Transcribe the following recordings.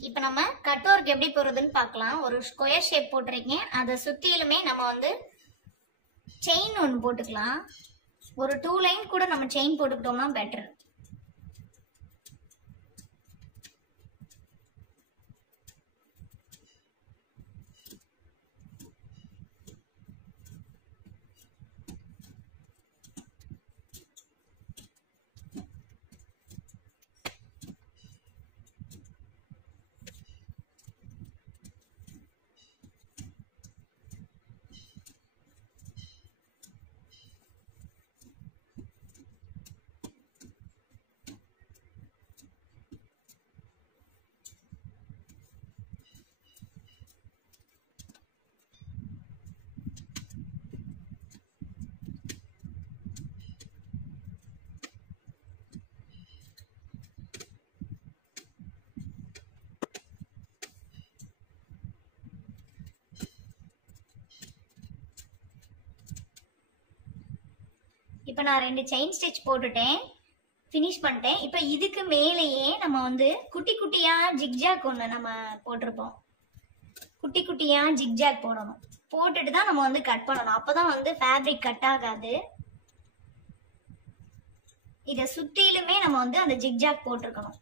இப்போ நம்ம cut work எப்படி போடுறதுன்னு பார்க்கலாம். ஒரு ஸ்கொயர் ஷேப் போட்டிருக்கேன். அதை சுற்றிலுமே நம்ம வந்து செயின் ஒன்று போட்டுக்கலாம். ஒரு 2 லைன் கூட நம்ம செயின் போட்டுக்கிட்டோம்னா பெட்டர். இப்போ நான் 2 செயின் ஸ்டிச் போட்டுட்டேன், ஃபினிஷ் பண்ணிட்டேன். இப்போ இதுக்கு மேலேயே நம்ம வந்து குட்டி குட்டியா ஜிக்ஜாக் ஒன்று நம்ம போட்டிருப்போம். குட்டி குட்டியா ஜிக்ஜாக் போடணும். போட்டுட்டு தான் நம்ம வந்து கட் பண்ணணும். அப்போதான் வந்து ஃபேப்ரிக் கட் ஆகாது. இதை சுத்திலுமே நம்ம வந்து அந்த ஜிக்ஜாக் போட்டிருக்கணும்.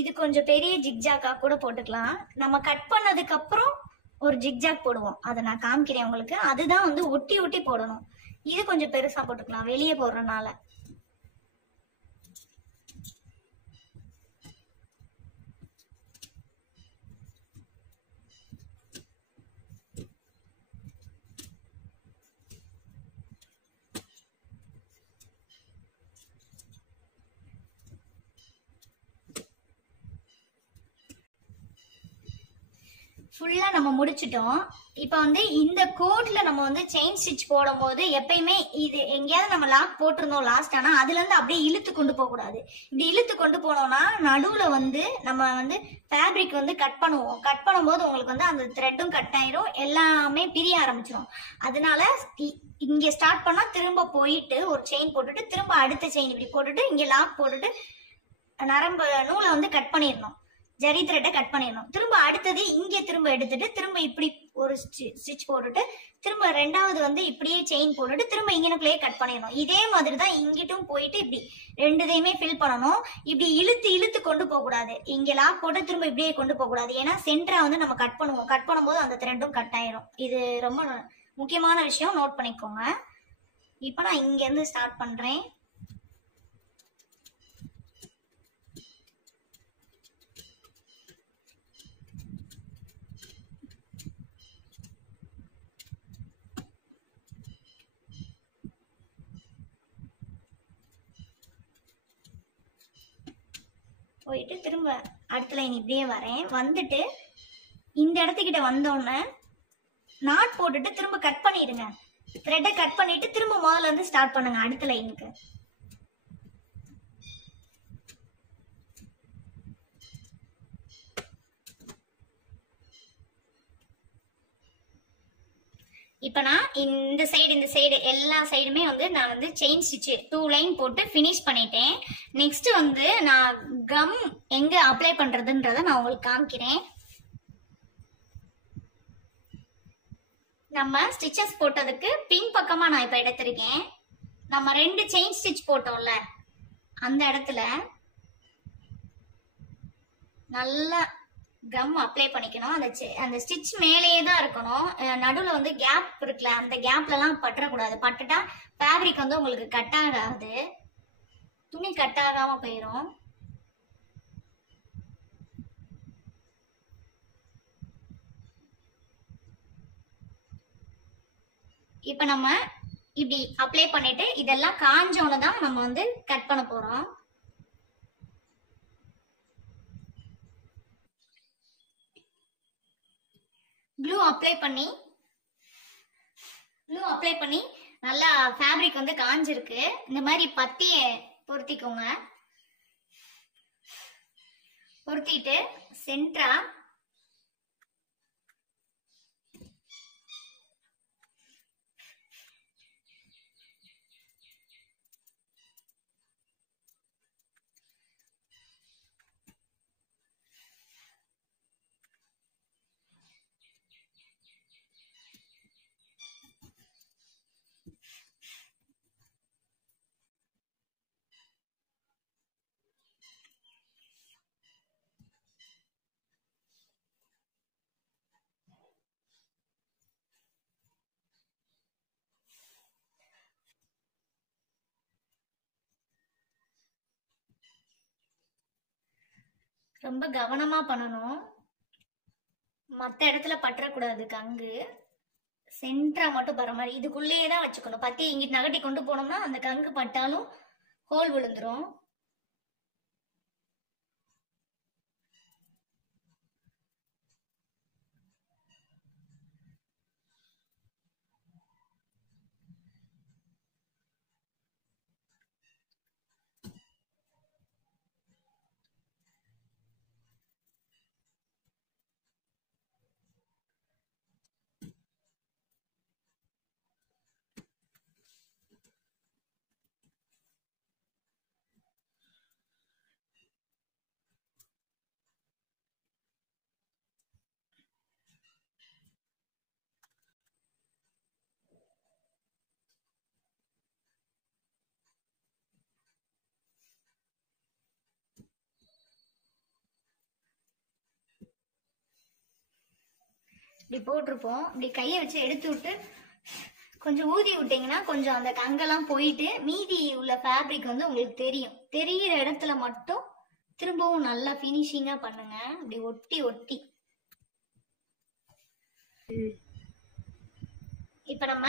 இது கொஞ்சம் பெரிய ஜிக்ஜாக்கா கூட போட்டுக்கலாம். நம்ம கட் பண்ணதுக்கு அப்புறம் ஒரு ஜிக்ஜாக் போடுவோம், அதை நான் காமிக்கிறேன் உங்களுக்கு. அதுதான் வந்து ஒட்டி ஒட்டி போடணும். இது கொஞ்சம் பெருசா போட்டுக்கலாம் வெளியே போடுறதுனால. ஃபுல்லா நம்ம முடிச்சிட்டோம். இப்போ வந்து இந்த கோட்ல நம்ம வந்து செயின் ஸ்டிச் போடும் போது எப்பயுமே இது எங்கேயாவது நம்ம லாக் போட்டிருந்தோம் லாஸ்ட், ஆனா அதுல இருந்து அப்படியே இழுத்து கொண்டு போக கூடாது. இப்படி இழுத்து கொண்டு போனோம்னா நடுவுல வந்து நம்ம வந்து ஃபேப்ரிக் வந்து கட் பண்ணுவோம். கட் பண்ணும்போது உங்களுக்கு வந்து அந்த த்ரெட்டும் கட் ஆயிரும், எல்லாமே பிரிய ஆரம்பிச்சிடும். அதனால இங்க ஸ்டார்ட் பண்ணா திரும்ப போயிட்டு ஒரு செயின் போட்டுட்டு திரும்ப அடுத்த செயின் இப்படி போட்டுட்டு இங்க லாக் போட்டுட்டு நரம்பு நூலை வந்து கட் பண்ணிடணும், ஜரி த்ரெட்டை கட் பண்ணிடணும். திரும்ப அடுத்தது இங்கே திரும்ப எடுத்துட்டு திரும்ப இப்படி ஒரு ஸ்டிச் போட்டுட்டு திரும்ப ரெண்டாவது வந்து இப்படியே செயின் போட்டுட்டு திரும்ப இங்கனுக்குள்ளேயே கட் பண்ணிடணும். இதே மாதிரி தான் இங்கிட்டும் போயிட்டு இப்படி ரெண்டுதையுமே ஃபில் பண்ணணும். இப்படி இழுத்து இழுத்து கொண்டு போக கூடாது. இங்க லாக் போட்டு திரும்ப இப்படியே கொண்டு போக கூடாது. ஏன்னா சென்டரா வந்து நம்ம கட் பண்ணுவோம். கட் பண்ணும்போது அந்த த்ரெட்டும் கட் ஆயிரும். இது ரொம்ப முக்கியமான விஷயம், நோட் பண்ணிக்கோங்க. இப்போ நான் இங்க இருந்து ஸ்டார்ட் பண்றேன். போயிட்டு திரும்ப அடுத்த லைன் இப்படியே வரேன். வந்துட்டு இந்த இடத்துக்கிட்ட வந்தோடனே நாட் போட்டுட்டு திரும்ப கட் பண்ணிடுங்க. த்ரெட்டை கட் பண்ணிட்டு திரும்ப முதல்ல இருந்து ஸ்டார்ட் பண்ணுங்க அடுத்த லைனுக்கு. இப்போ நான் இந்த சைடு எல்லா சைடுமே வந்து நான் வந்து செயின் ஸ்டிச் 2 லைன் போட்டு ஃபினிஷ் பண்ணிட்டேன். நெக்ஸ்ட் வந்து நான் கம் எங்க அப்ளை பண்றதுன்றத நான் உங்களுக்கு காமிக்கிறேன். நம்ம ஸ்டிச்சஸ் போட்டதுக்கு பின் பக்கமா நான் இப்ப எடுத்திருக்கேன். நம்ம 2 செயின் ஸ்டிச் போட்டோம்ல அந்த இடத்துல நல்லா கம் அப்ளை பண்ணிக்கணும். அந்த ஸ்டிச் மேலேயே தான் இருக்கணும். நடுவில் வந்து கேப் இருக்குல்ல, அந்த கேப்ல எல்லாம் பற்றக்கூடாது. பட்டுட்டா ஃபேப்ரிக் வந்து உங்களுக்கு கட் ஆகாது, துணி கட் ஆகாம போயிடும். இப்ப நம்ம இப்படி அப்ளை பண்ணிட்டு இதெல்லாம் காஞ்சோன்னு தான் நம்ம வந்து கட் பண்ண போறோம். க்ளூ அப்ளை பண்ணி நல்லா ஃபேப்ரிக் வந்து காஞ்சிருக்கு. இந்த மாதிரி பத்திய பொருத்திக்கோங்க. பொருத்திட்டு சென்டரா ரொம்ப கவனமா பண்ணணும். மற்ற இடத்துல பற்றக்கூடாது. கங்கு சென்டரா மட்டும் படுற மாதிரி இதுக்குள்ளேயே தான் வச்சுக்கணும். பத்தி இங்கிட்டு நகட்டி கொண்டு போனோம்னா அந்த கங்கு பட்டாலும் ஹோல் விழுந்துரும். இப்படி போட்டிருப்போம். இப்படி கையை வச்சு எடுத்து விட்டு கொஞ்சம் ஊதி விட்டீங்கன்னா கொஞ்சம் அந்த கங்கெல்லாம் போயிட்டு மீதி உள்ள ஃபேப்ரிக் வந்து உங்களுக்கு தெரியும். தெரியிற இடத்துல மட்டும் திரும்பவும் நல்லா ஃபினிஷிங்கா பண்ணுங்க. இப்படி ஒட்டி ஒட்டி இப்ப நம்ம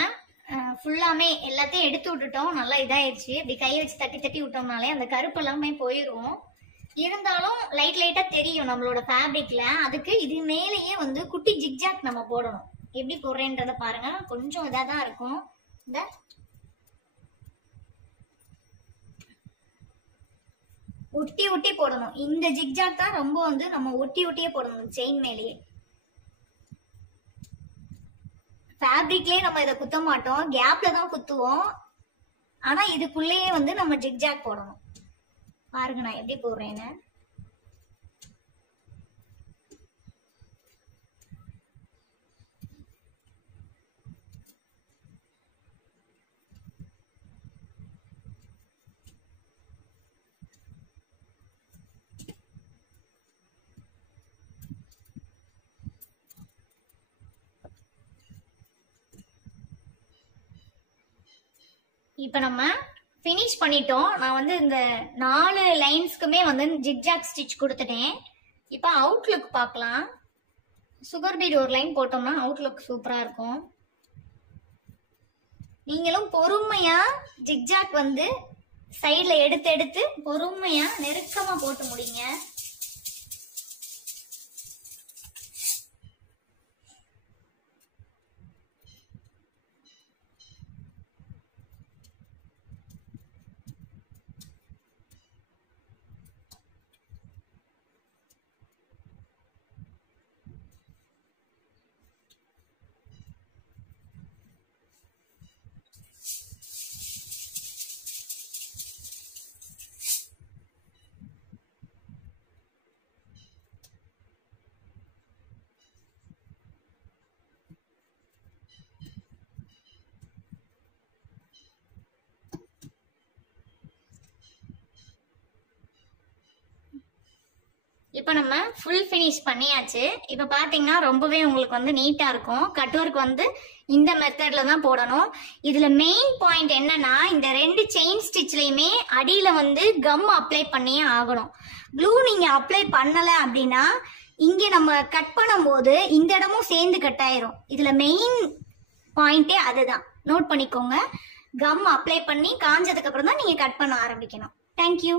ஃபுல்லாமே எல்லாத்தையும் எடுத்து விட்டுட்டோம். நல்லா இதாயிடுச்சு. இப்படி கையை வச்சு தட்டி தட்டி விட்டோம்னாலே அந்த கருப்பு எல்லாமே போயிடும். இருந்தாலும் லைட்டா தெரியும் நம்மளோட ஃபேப்ரிக்ல. அதுக்கு இது மேலேயே வந்து குட்டி ஜிக்ஜாக் நம்ம போடணும். எப்படி போடுறேன்றத பாருங்க. கொஞ்சம் இதா தான் இருக்கும். இந்த ஒட்டி ஒட்டி போடணும். இந்த ஜிக்ஜாக் தான் ரொம்ப வந்து நம்ம ஒட்டி ஒட்டியே போடணும் செயின் மேலேயே. ஃபேப்ரிக்லயே நம்ம இதை குத்த மாட்டோம், கேப்ல தான் குத்துவோம். ஆனா இதுக்குள்ளேயே வந்து நம்ம ஜிக்ஜாக் போடணும். பாருங்க நான் எப்படி போடுறேன்னு. இப்ப நம்ம ஃபினிஷ் பண்ணிட்டோம். நான் வந்து இந்த 4 லைன்ஸ்க்குமே வந்து ஜிக்ஜாக் ஸ்டிச் கொடுத்துட்டேன். இப்ப அவுட்லுக் பார்க்கலாம். சுகர் பீட் ஒரு லைன் போட்டோம்னா அவுட்லுக் சூப்பரா இருக்கும். நீங்களும் பொறுமையா ஜிக்ஜாக் வந்து சைட்ல எடுத்து எடுத்து பொறுமையா நெருக்கமா போட்டு முடிங்க. இப்போ நம்ம ஃபுல் ஃபினிஷ் பண்ணியாச்சு. இப்போ பார்த்தீங்கன்னா ரொம்பவே உங்களுக்கு வந்து நீட்டாக இருக்கும். கட் ஒர்க் வந்து இந்த மெத்தடில் தான் போடணும். இதில் மெயின் பாயிண்ட் என்னன்னா, இந்த 2 செயின் ஸ்டிச்லையுமே அடியில் வந்து கம் அப்ளை பண்ணியே ஆகணும். க்ளூ நீங்கள் அப்ளை பண்ணலை அப்படின்னா இங்கே நம்ம கட் பண்ணும்போது இந்த இடமும் சேர்ந்து கட் ஆயிரும். இதில் மெயின் பாயிண்டே அதுதான், நோட் பண்ணிக்கோங்க. கம் அப்ளை பண்ணி காஞ்சதுக்கு அப்புறம் தான் நீங்க கட் பண்ண ஆரம்பிக்கணும். தேங்க்யூ.